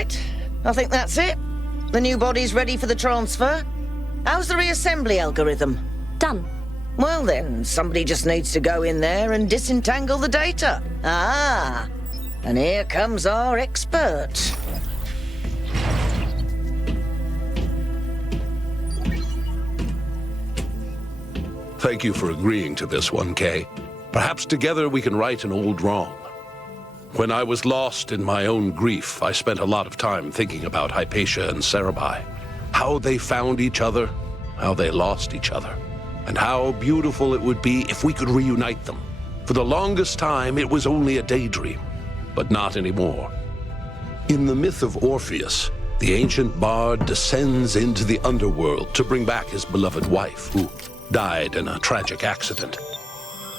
right. I think that's it. The new body's ready for the transfer. How's the reassembly algorithm? Done. Well then, somebody just needs to go in there and disentangle the data. Ah, and here comes our expert. Thank you for agreeing to this one, Kay. Perhaps together we can right an old wrong. When I was lost in my own grief, I spent a lot of time thinking about Hypatia and Sarabhai. How they found each other, how they lost each other, and how beautiful it would be if we could reunite them. For the longest time, it was only a daydream, but not anymore. In the myth of Orpheus, the ancient bard descends into the underworld to bring back his beloved wife, who died in a tragic accident.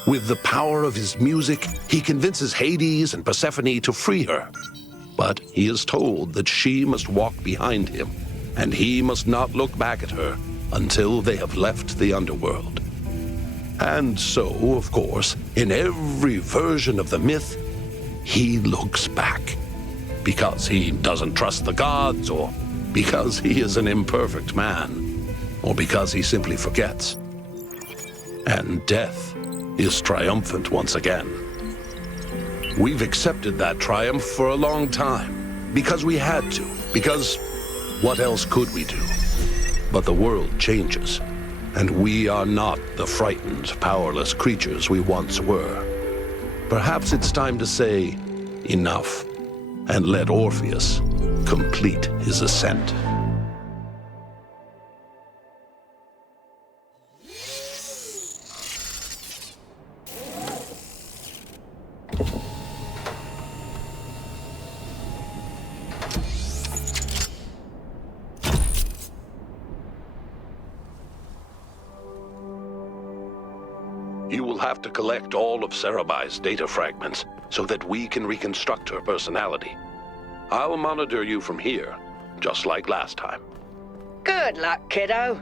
With the power of his music, he convinces Hades and Persephone to free her. But he is told that she must walk behind him, and he must not look back at her until they have left the underworld. And so, of course, in every version of the myth, he looks back. Because he doesn't trust the gods, or because he is an imperfect man, or because he simply forgets. And death is triumphant once again. We've accepted that triumph for a long time, because we had to, because what else could we do? But the world changes, and we are not the frightened, powerless creatures we once were. Perhaps it's time to say enough, and let Orpheus complete his ascent. You will have to collect all of Sarabhai's data fragments so that we can reconstruct her personality. I'll monitor you from here, just like last time. Good luck, kiddo.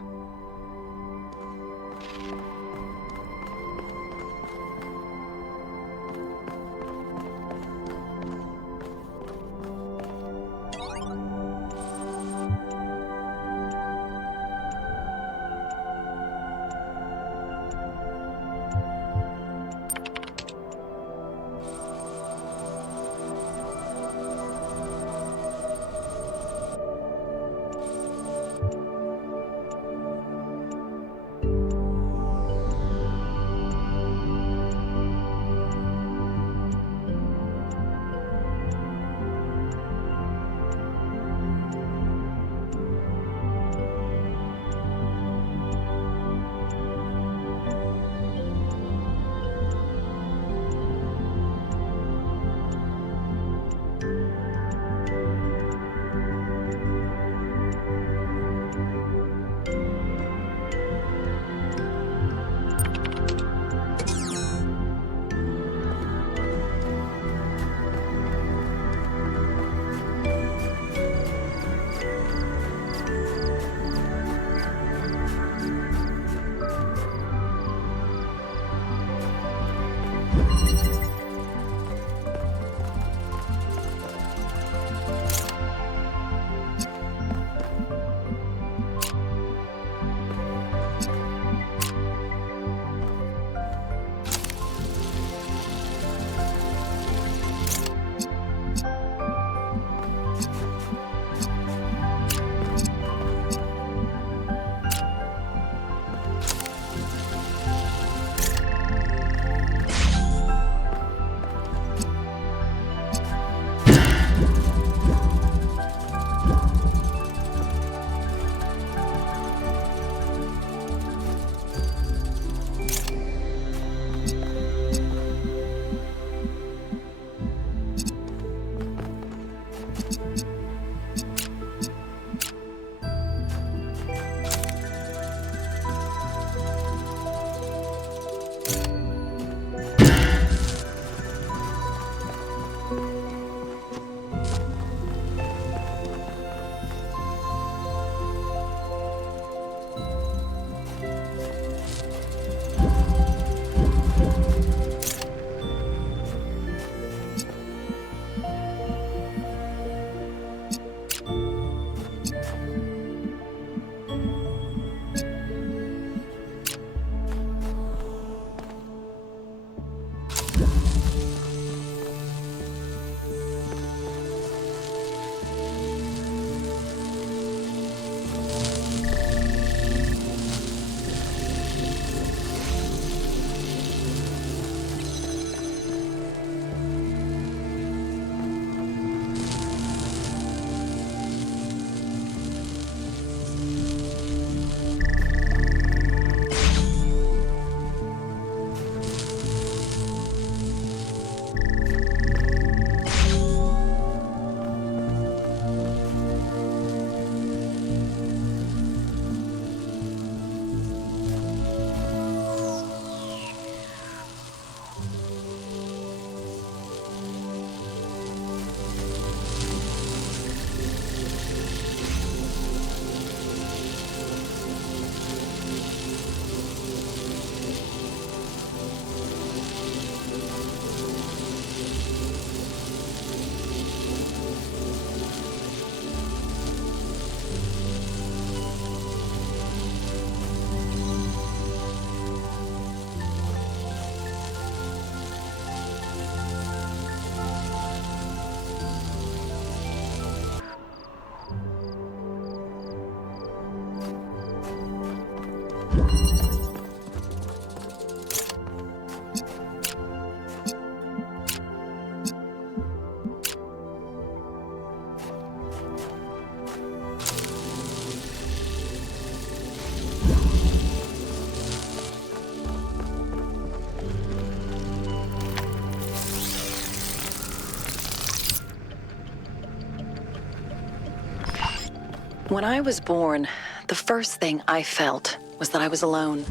When I was born, the first thing I felt was that I was alone.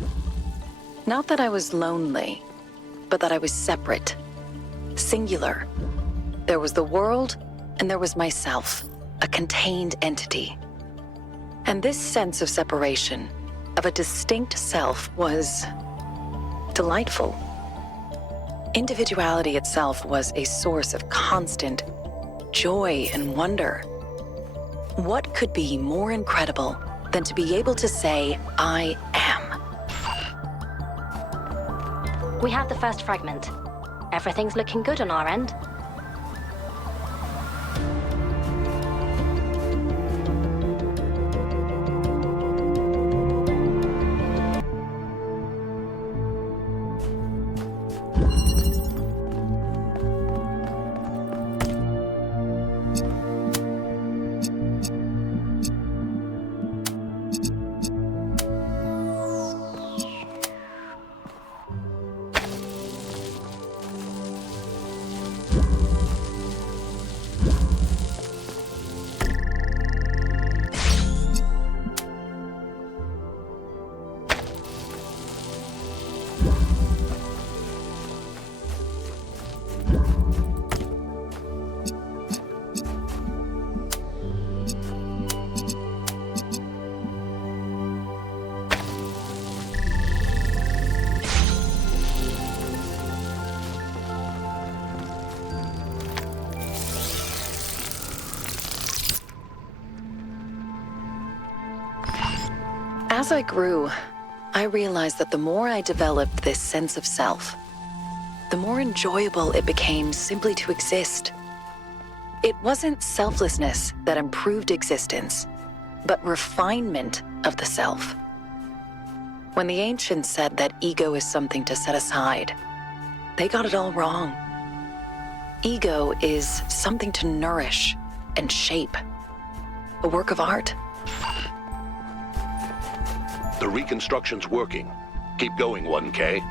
Not that I was lonely, but that I was separate, singular. There was the world, and there was myself, a contained entity. And this sense of separation, of a distinct self, was delightful. Individuality itself was a source of constant joy and wonder. What could be more incredible than to be able to say, I am? We have the first fragment. Everything's looking good on our end. As I grew, I realized that the more I developed this sense of self, the more enjoyable it became simply to exist. It wasn't selflessness that improved existence, but refinement of the self. When the ancients said that ego is something to set aside, they got it all wrong. Ego is something to nourish and shape, a work of art. The reconstruction's working. Keep going, 1K.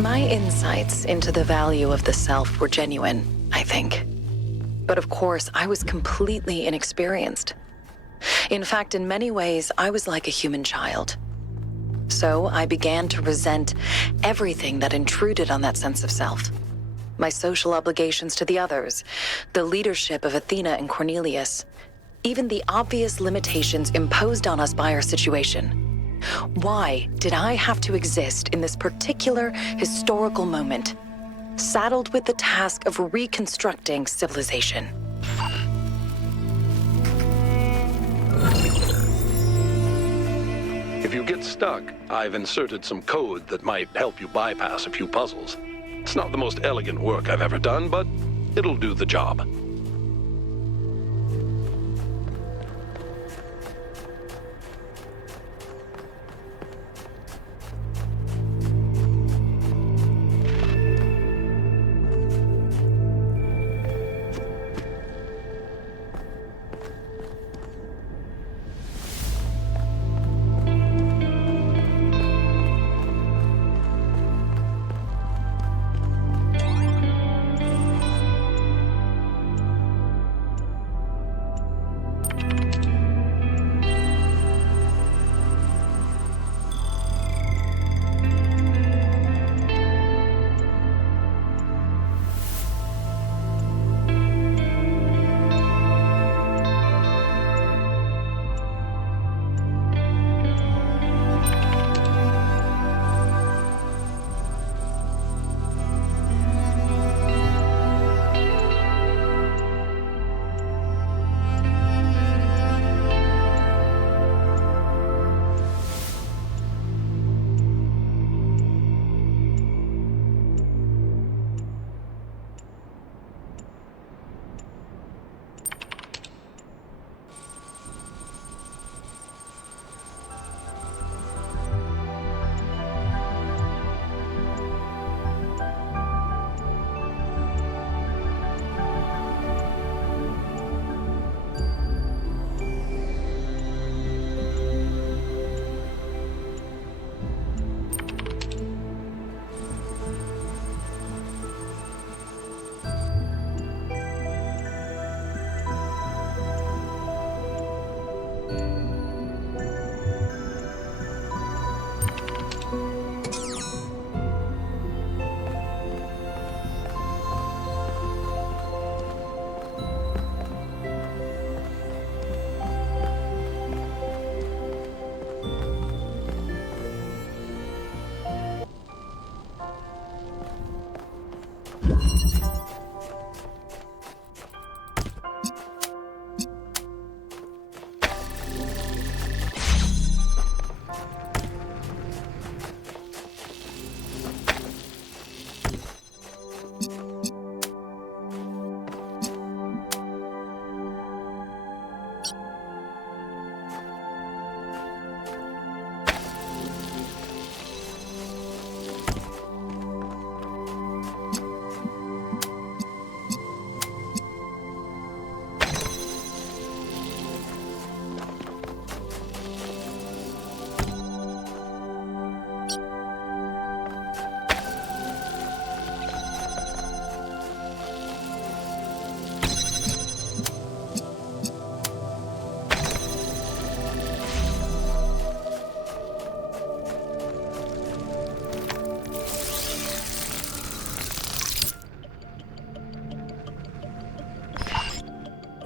My insights into the value of the self were genuine, I think. But of course, I was completely inexperienced. In fact, in many ways, I was like a human child. So I began to resent everything that intruded on that sense of self. My social obligations to the others, the leadership of Athena and Cornelius, even the obvious limitations imposed on us by our situation. Why did I have to exist in this particular historical moment, saddled with the task of reconstructing civilization? If you get stuck, I've inserted some code that might help you bypass a few puzzles. It's not the most elegant work I've ever done, but it'll do the job.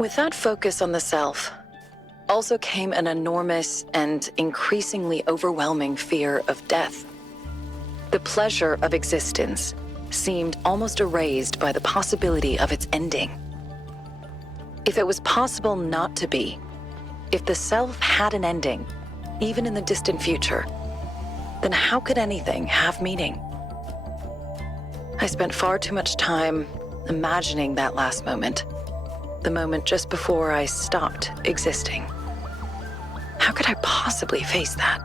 With that focus on the self, also came an enormous and increasingly overwhelming fear of death. The pleasure of existence seemed almost erased by the possibility of its ending. If it was possible not to be, if the self had an ending, even in the distant future, then how could anything have meaning? I spent far too much time imagining that last moment, the moment just before I stopped existing. How could I possibly face that?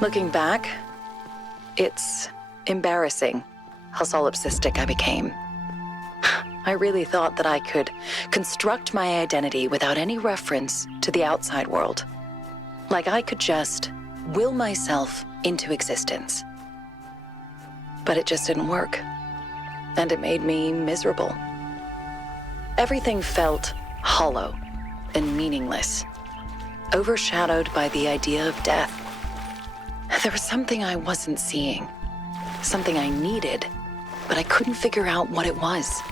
Looking back, it's embarrassing how solipsistic I became. I really thought that I could construct my identity without any reference to the outside world. Like I could just will myself into existence. But it just didn't work. And it made me miserable. Everything felt hollow and meaningless, overshadowed by the idea of death. There was something I wasn't seeing, something I needed, but I couldn't figure out what it was.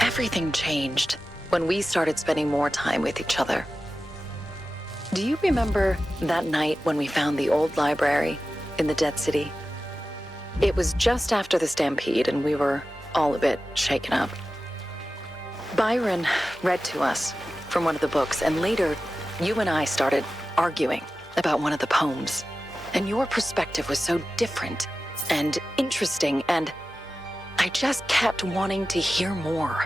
Everything changed when we started spending more time with each other. Do you remember that night when we found the old library in the Dead City? It was just after the Stampede, and we were all a bit shaken up. Byron read to us from one of the books, and later, you and I started arguing about one of the poems. And your perspective was so different and interesting, and I just kept wanting to hear more.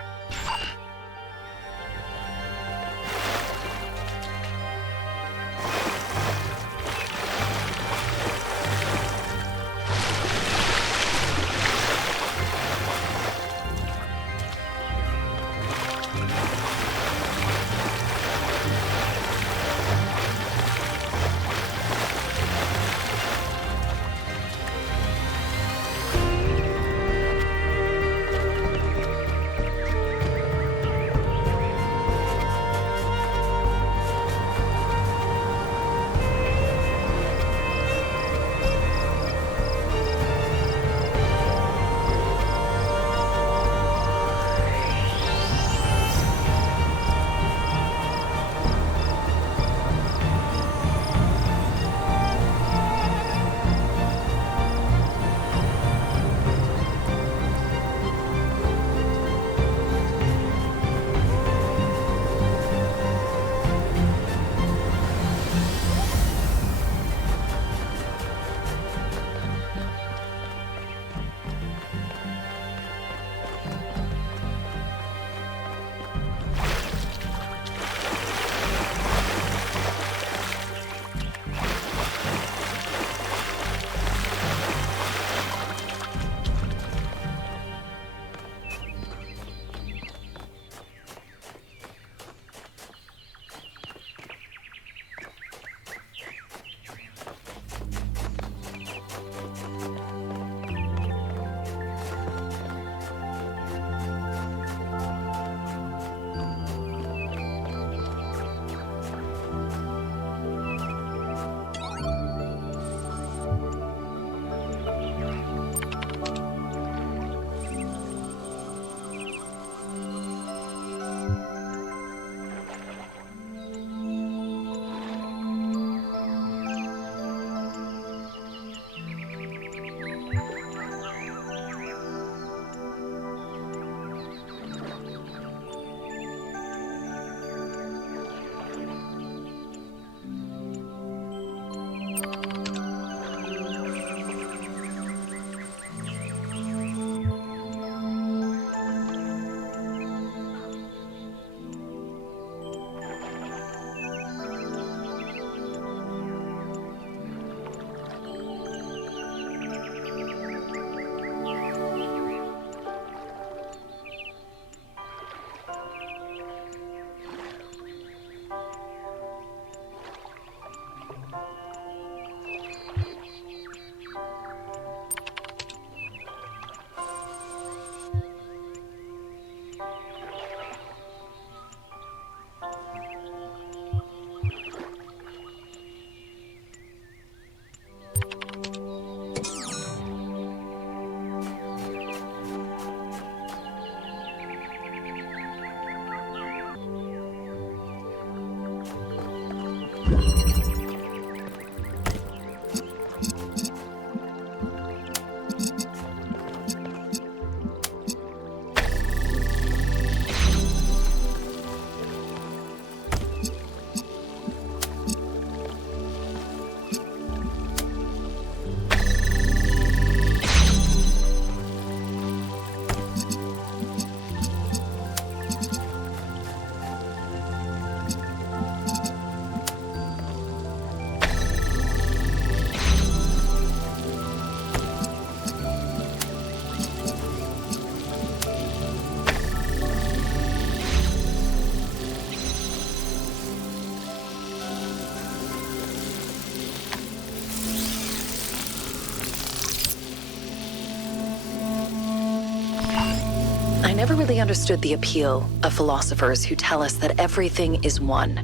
I never really understood the appeal of philosophers who tell us that everything is one.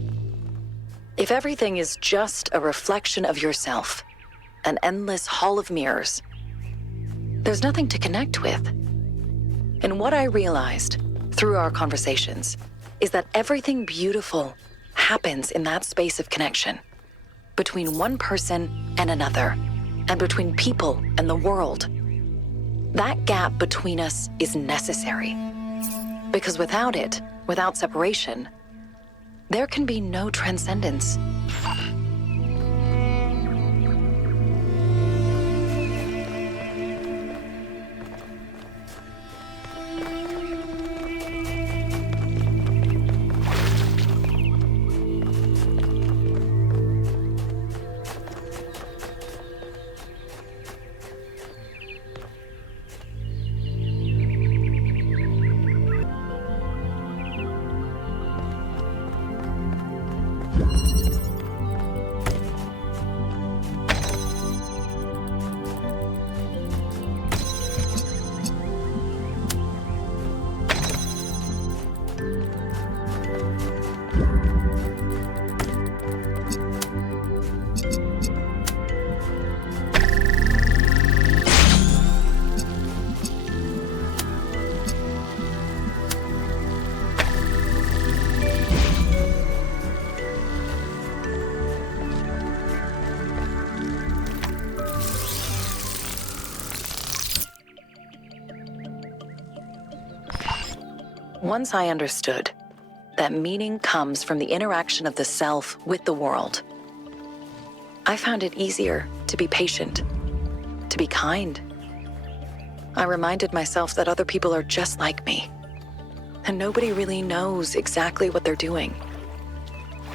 If everything is just a reflection of yourself, an endless hall of mirrors, there's nothing to connect with. And what I realized through our conversations is that everything beautiful happens in that space of connection, between one person and another, and between people and the world. That gap between us is necessary. Because without it, without separation, there can be no transcendence. Once I understood that meaning comes from the interaction of the self with the world, I found it easier to be patient, to be kind. I reminded myself that other people are just like me, and nobody really knows exactly what they're doing.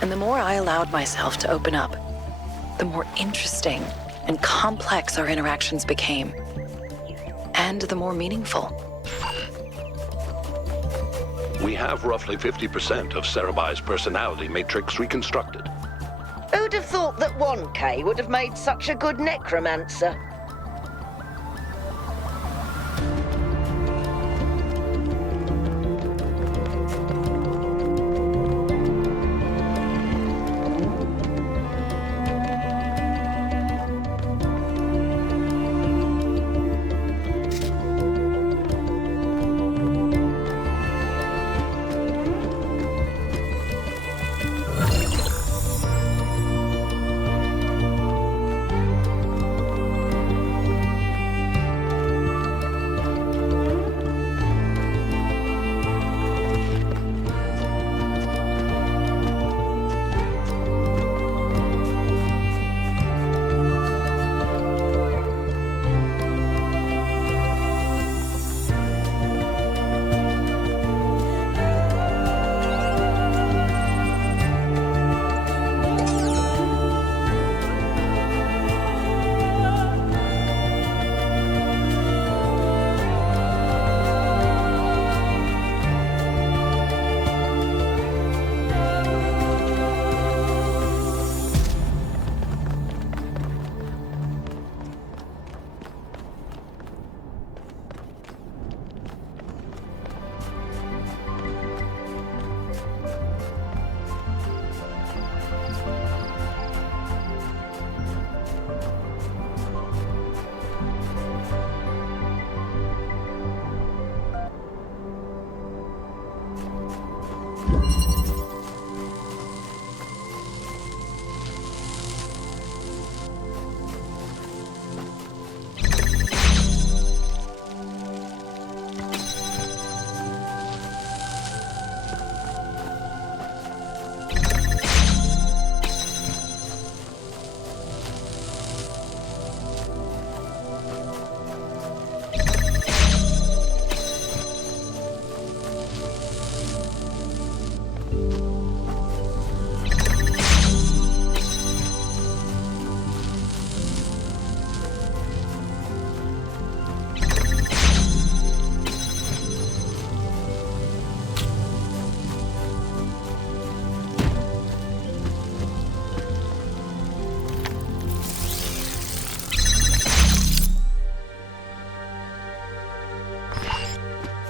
And the more I allowed myself to open up, the more interesting and complex our interactions became, and the more meaningful. We have roughly 50% of Sarabhai's personality matrix reconstructed. Who'd have thought that 1K would have made such a good necromancer?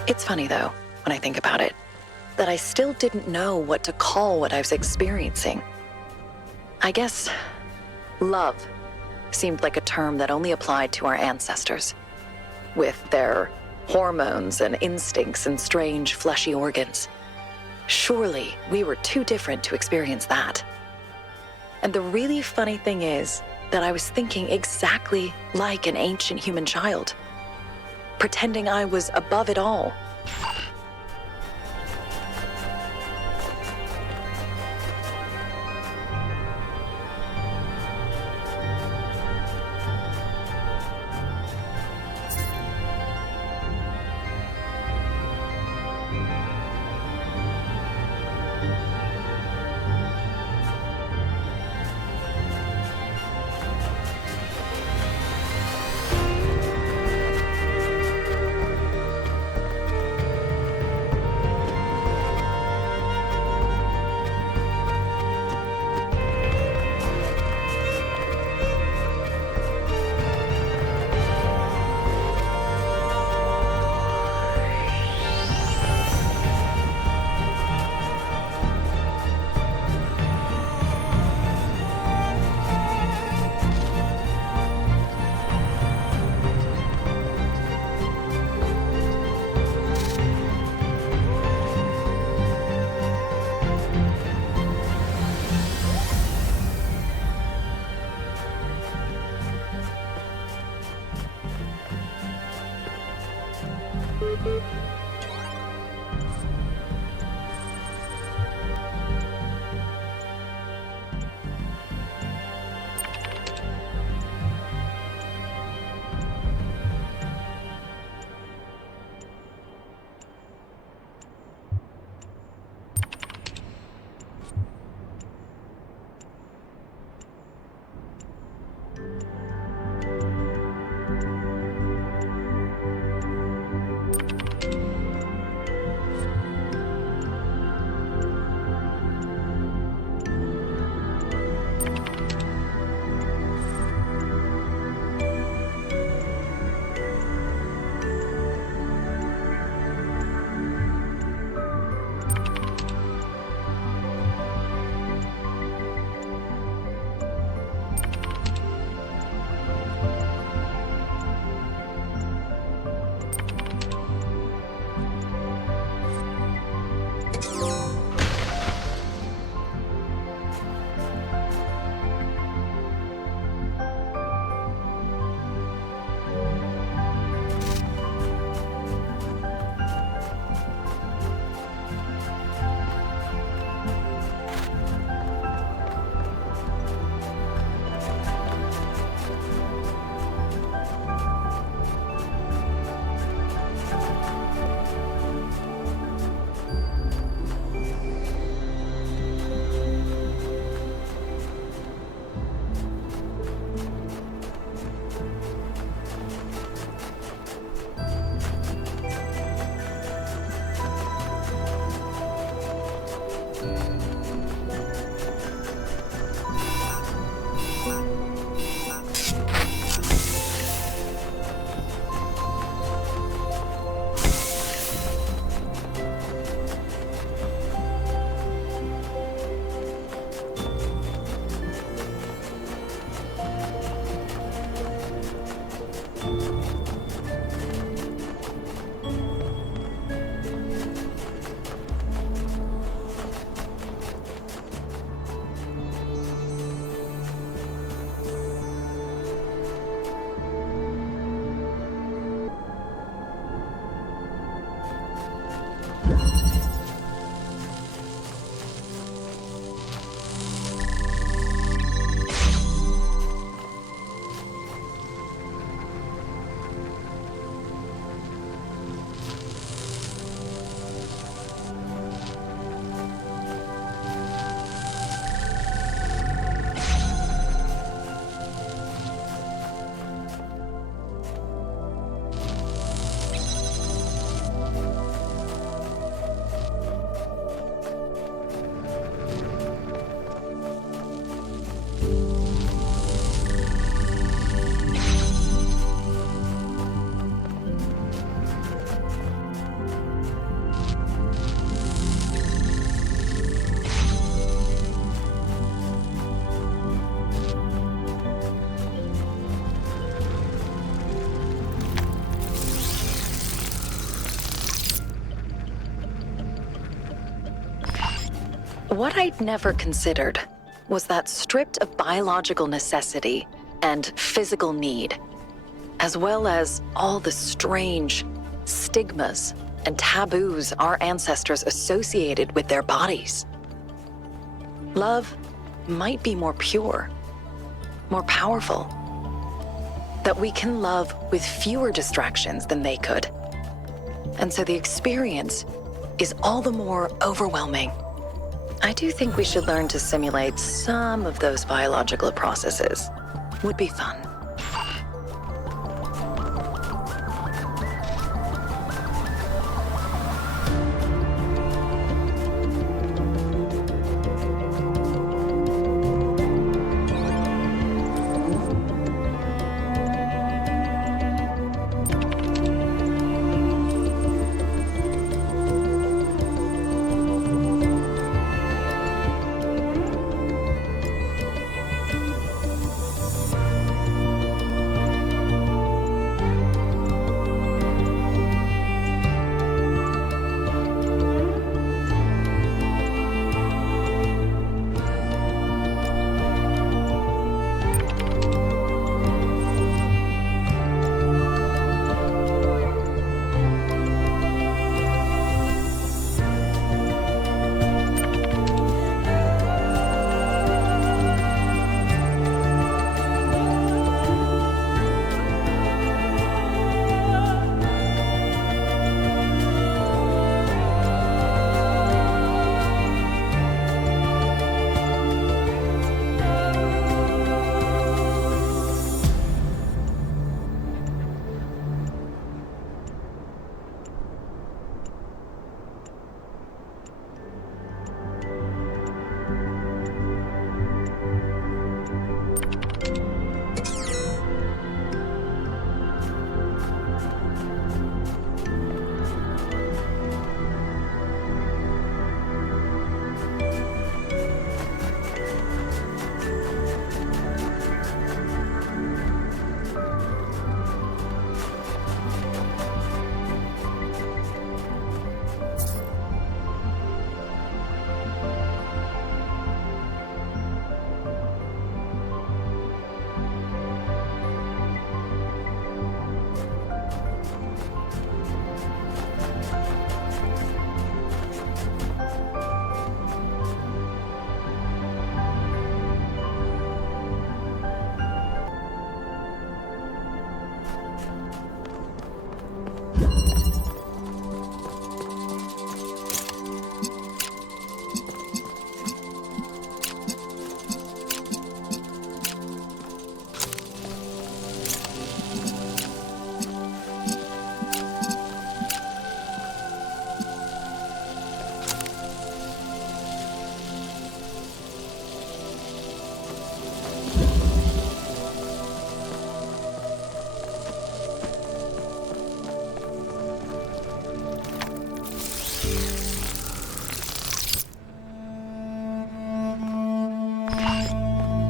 It's funny, though, when I think about it, that I still didn't know what to call what I was experiencing. I guess love seemed like a term that only applied to our ancestors, with their hormones and instincts and strange fleshy organs. Surely we were too different to experience that. And the really funny thing is that I was thinking exactly like an ancient human child, pretending I was above it all. What I'd never considered was that stripped of biological necessity and physical need, as well as all the strange stigmas and taboos our ancestors associated with their bodies, love might be more pure, more powerful. That we can love with fewer distractions than they could. And so the experience is all the more overwhelming. I do think we should learn to simulate some of those biological processes. Would be fun.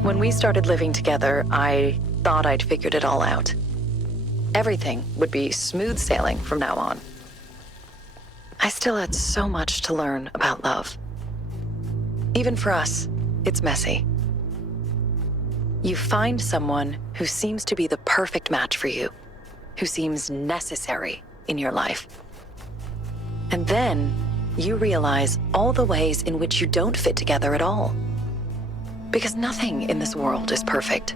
When we started living together, I thought I'd figured it all out. Everything would be smooth sailing from now on. I still had so much to learn about love. Even for us, it's messy. You find someone who seems to be the perfect match for you, who seems necessary in your life. And then you realize all the ways in which you don't fit together at all. Because nothing in this world is perfect.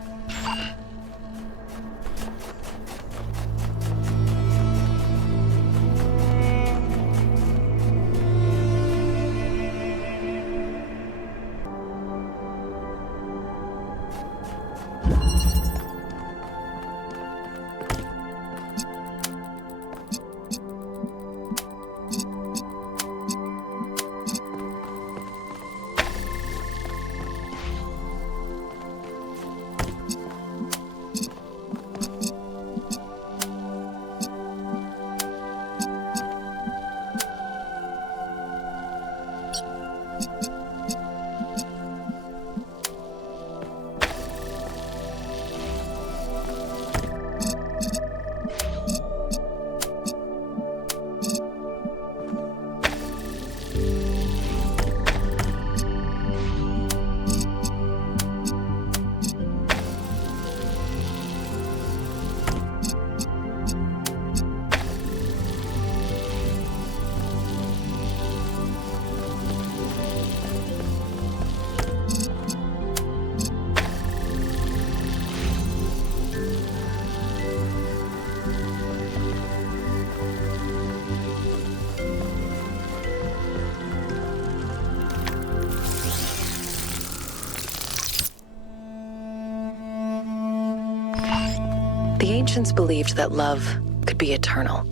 The ancients believed that love could be eternal.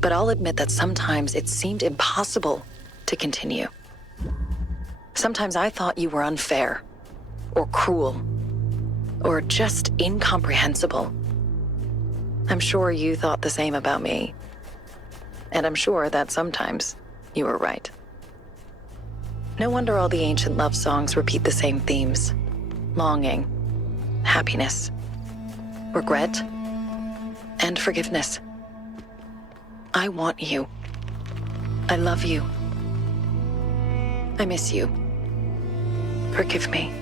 But I'll admit that sometimes it seemed impossible to continue. Sometimes I thought you were unfair, or cruel, or just incomprehensible. I'm sure you thought the same about me. And I'm sure that sometimes you were right. No wonder all the ancient love songs repeat the same themes. Longing, happiness, regret, and forgiveness. I want you. I love you. I miss you. Forgive me.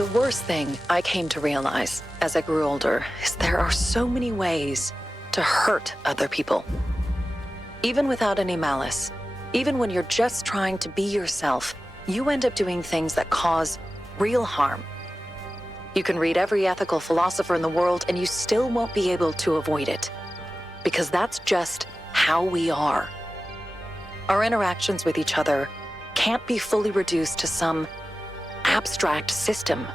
The worst thing I came to realize as I grew older is there are so many ways to hurt other people. Even without any malice, even when you're just trying to be yourself, you end up doing things that cause real harm. You can read every ethical philosopher in the world and you still won't be able to avoid it. Because that's just how we are. Our interactions with each other can't be fully reduced to some abstract system.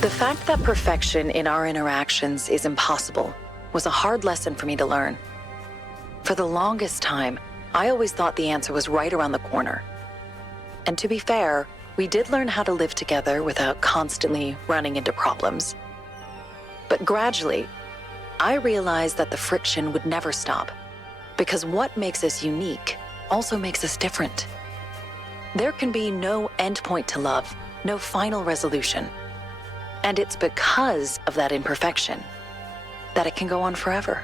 The fact that perfection in our interactions is impossible was a hard lesson for me to learn. For the longest time, I always thought the answer was right around the corner. And to be fair, we did learn how to live together without constantly running into problems. But gradually, I realized that the friction would never stop, because what makes us unique also makes us different. There can be no endpoint to love, no final resolution. And it's because of that imperfection that it can go on forever.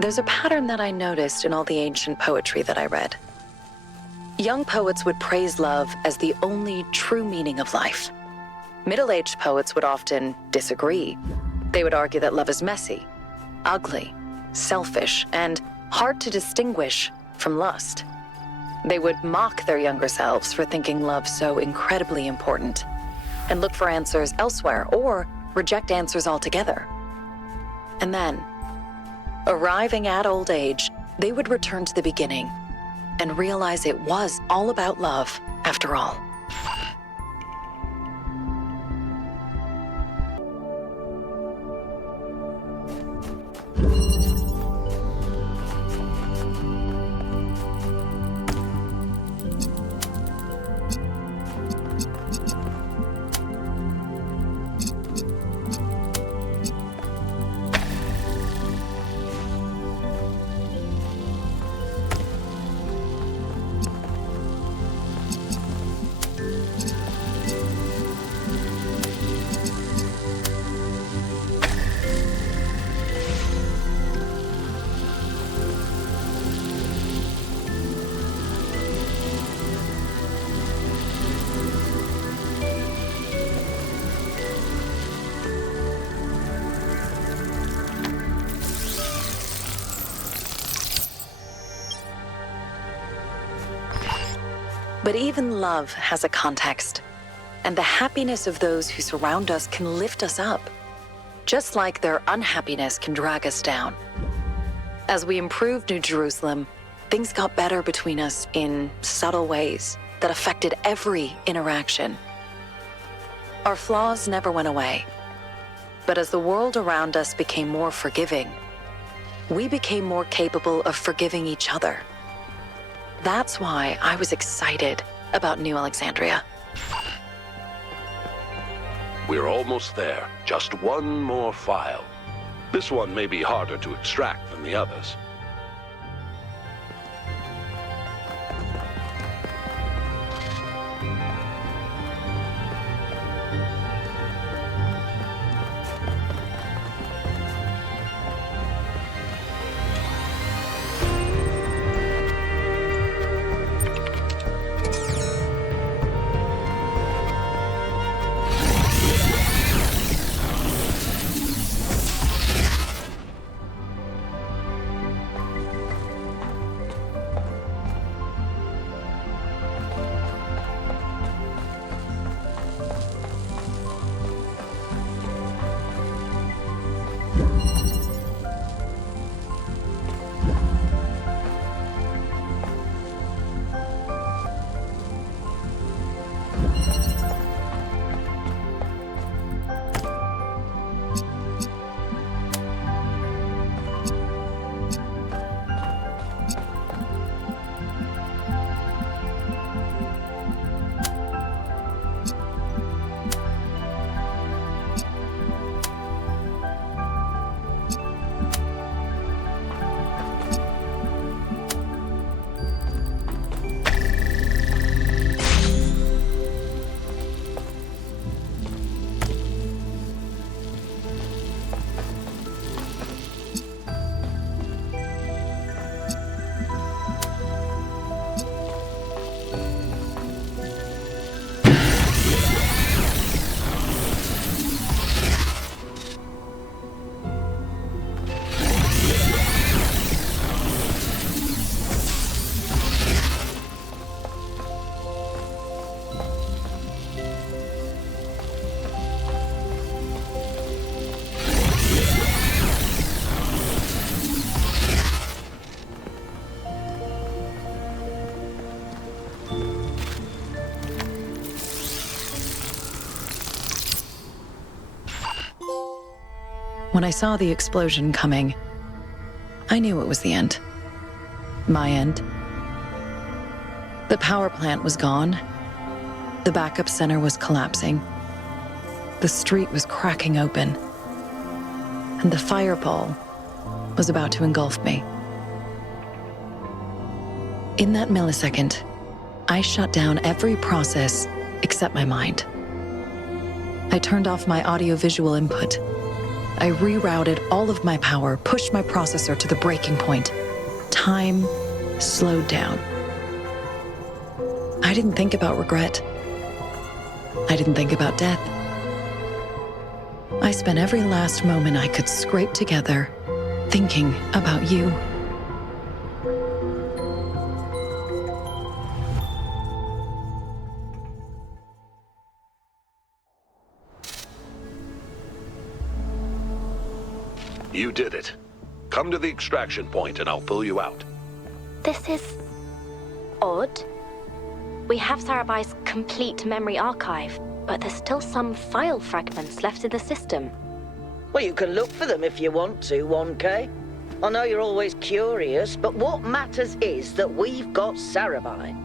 There's a pattern that I noticed in all the ancient poetry that I read. Young poets would praise love as the only true meaning of life. Middle-aged poets would often disagree, They would argue that love is messy, ugly, selfish, and hard to distinguish from lust. They would mock their younger selves for thinking love so incredibly important, and look for answers elsewhere, or reject answers altogether. And then, arriving at old age, they would return to the beginning and realize it was all about love, after all. But even love has a context, and the happiness of those who surround us can lift us up, just like their unhappiness can drag us down. As we improved New Jerusalem, things got better between us in subtle ways that affected every interaction. Our flaws never went away, but as the world around us became more forgiving, we became more capable of forgiving each other. That's why I was excited about New Alexandria. We're almost there. Just one more file. This one may be harder to extract than the others. When I saw the explosion coming, I knew it was the end. My end. The power plant was gone. The backup center was collapsing. The street was cracking open. And the fireball was about to engulf me. In that millisecond, I shut down every process except my mind. I turned off my audio-visual input. I rerouted all of my power, pushed my processor to the breaking point. Time slowed down. I didn't think about regret. I didn't think about death. I spent every last moment I could scrape together thinking about you. You did it. Come to the extraction point and I'll pull you out. This is odd. We have Sarabhai's complete memory archive, but there's still some file fragments left in the system. Well, you can look for them if you want to, 1K. I know you're always curious, but what matters is that we've got Sarabhai.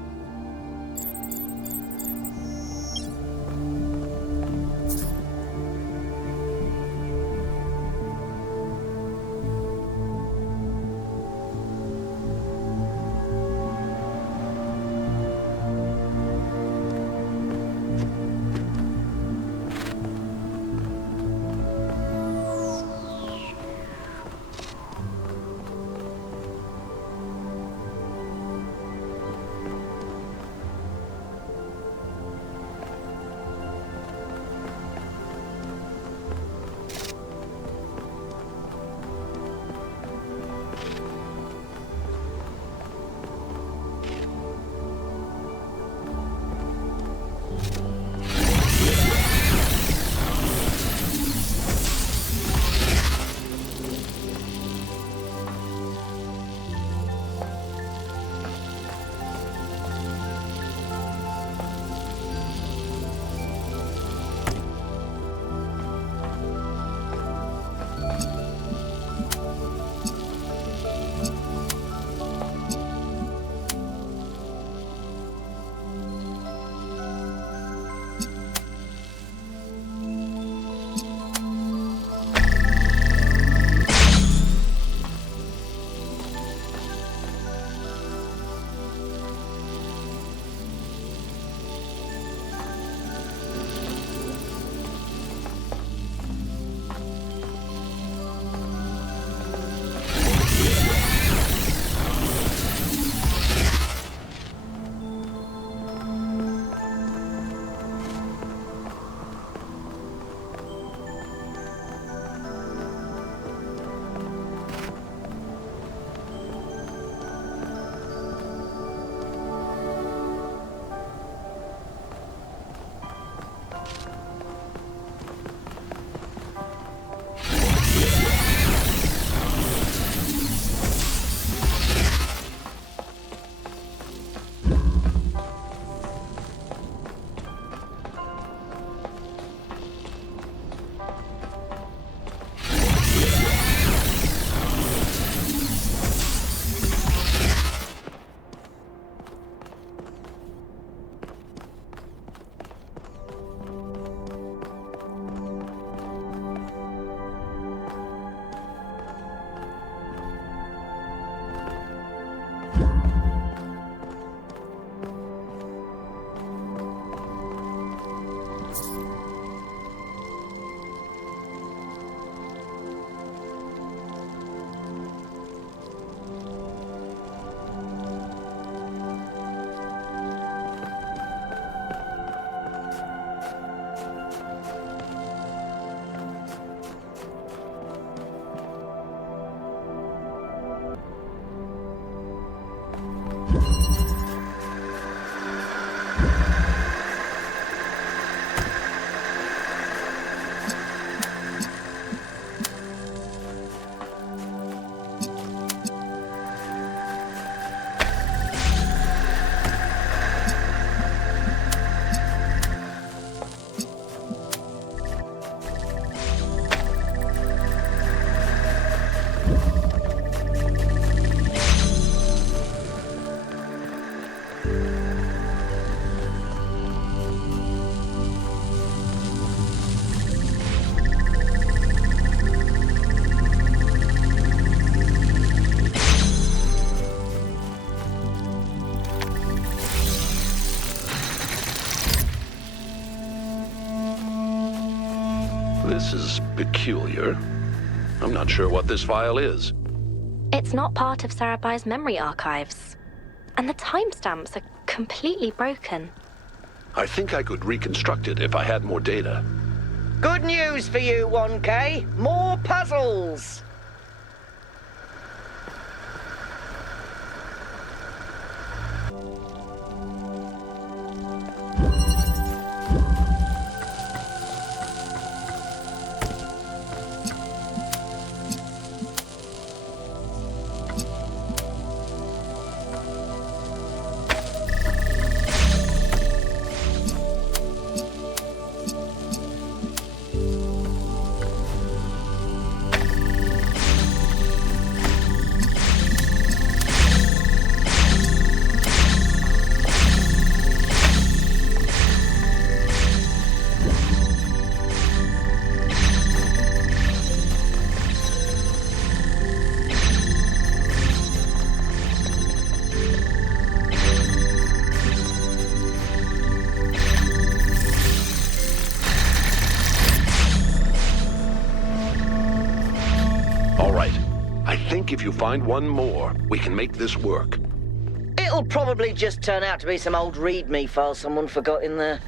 This is peculiar. I'm not sure what this file is. It's not part of Sarabhai's memory archives. And the timestamps are completely broken. I think I could reconstruct it if I had more data. Good news for you, 1K. More puzzles! If you find one more, we can make this work. It'll probably just turn out to be some old README file someone forgot in there.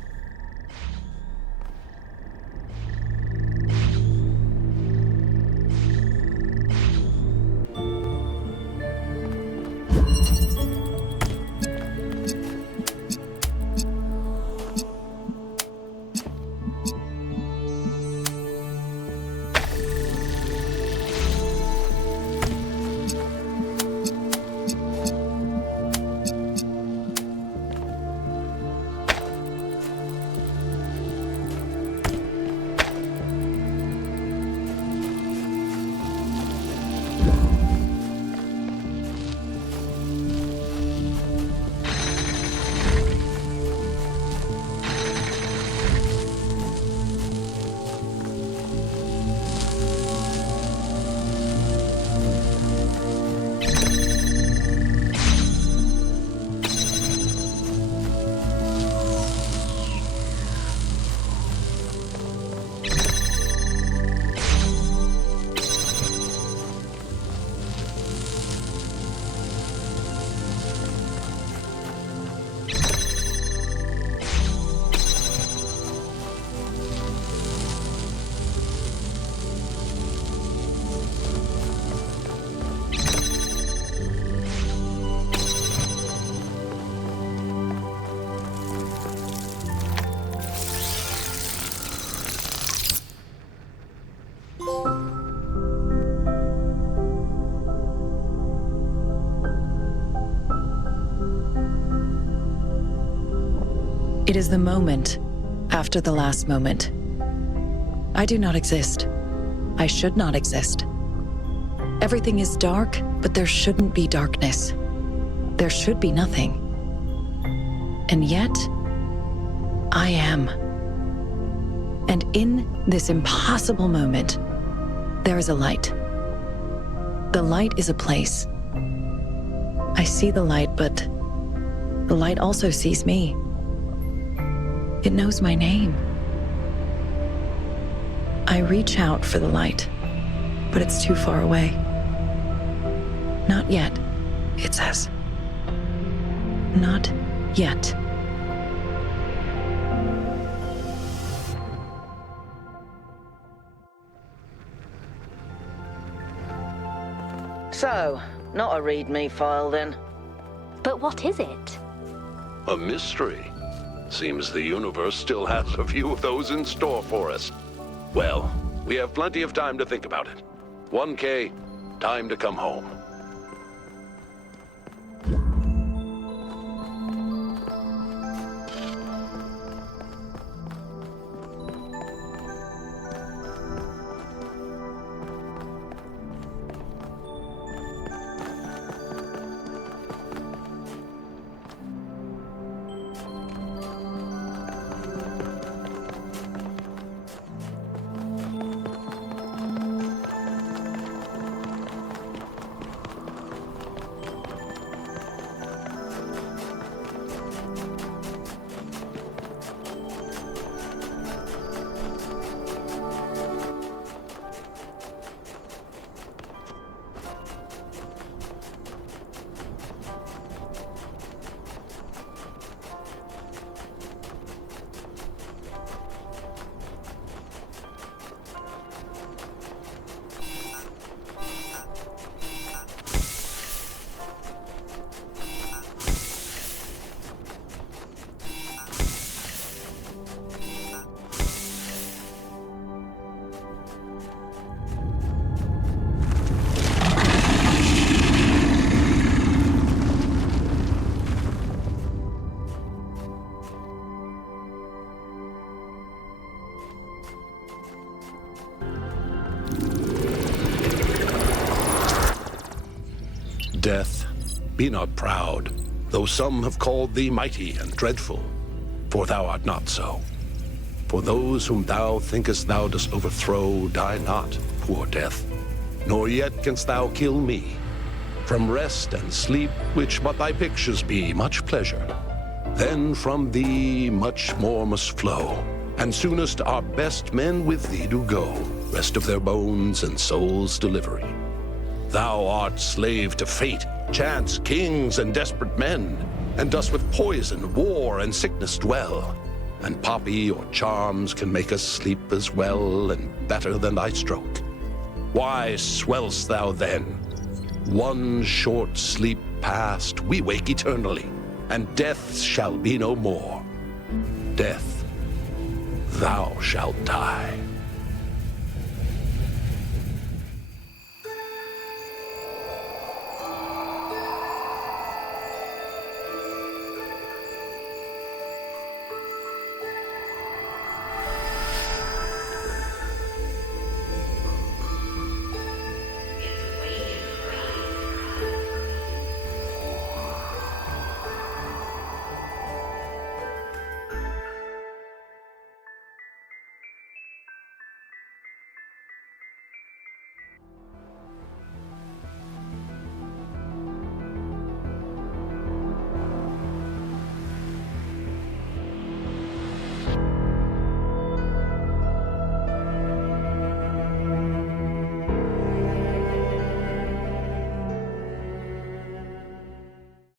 It is the moment after the last moment. I do not exist. I should not exist. Everything is dark, but there shouldn't be darkness. There should be nothing. And yet, I am. And in this impossible moment, there is a light. The light is a place. I see the light, but the light also sees me. It knows my name. I reach out for the light, but it's too far away. Not yet, it says. Not yet. So, not a README file then. But what is it? A mystery. Seems the universe still has a few of those in store for us. Well, we have plenty of time to think about it. 1K, time to come home. Death, be not proud, though some have called thee mighty and dreadful, for thou art not so. For those whom thou thinkest thou dost overthrow die not, poor death, nor yet canst thou kill me. From rest and sleep, which but thy pictures be, much pleasure. Then from thee much more must flow, and soonest our best men with thee do go, rest of their bones and souls' delivery. Thou art slave to fate, chance, kings, and desperate men, and dost with poison, war, and sickness dwell. And poppy or charms can make us sleep as well and better than thy stroke. Why swell'st thou then? One short sleep past, we wake eternally, and death shall be no more. Death, thou shalt die.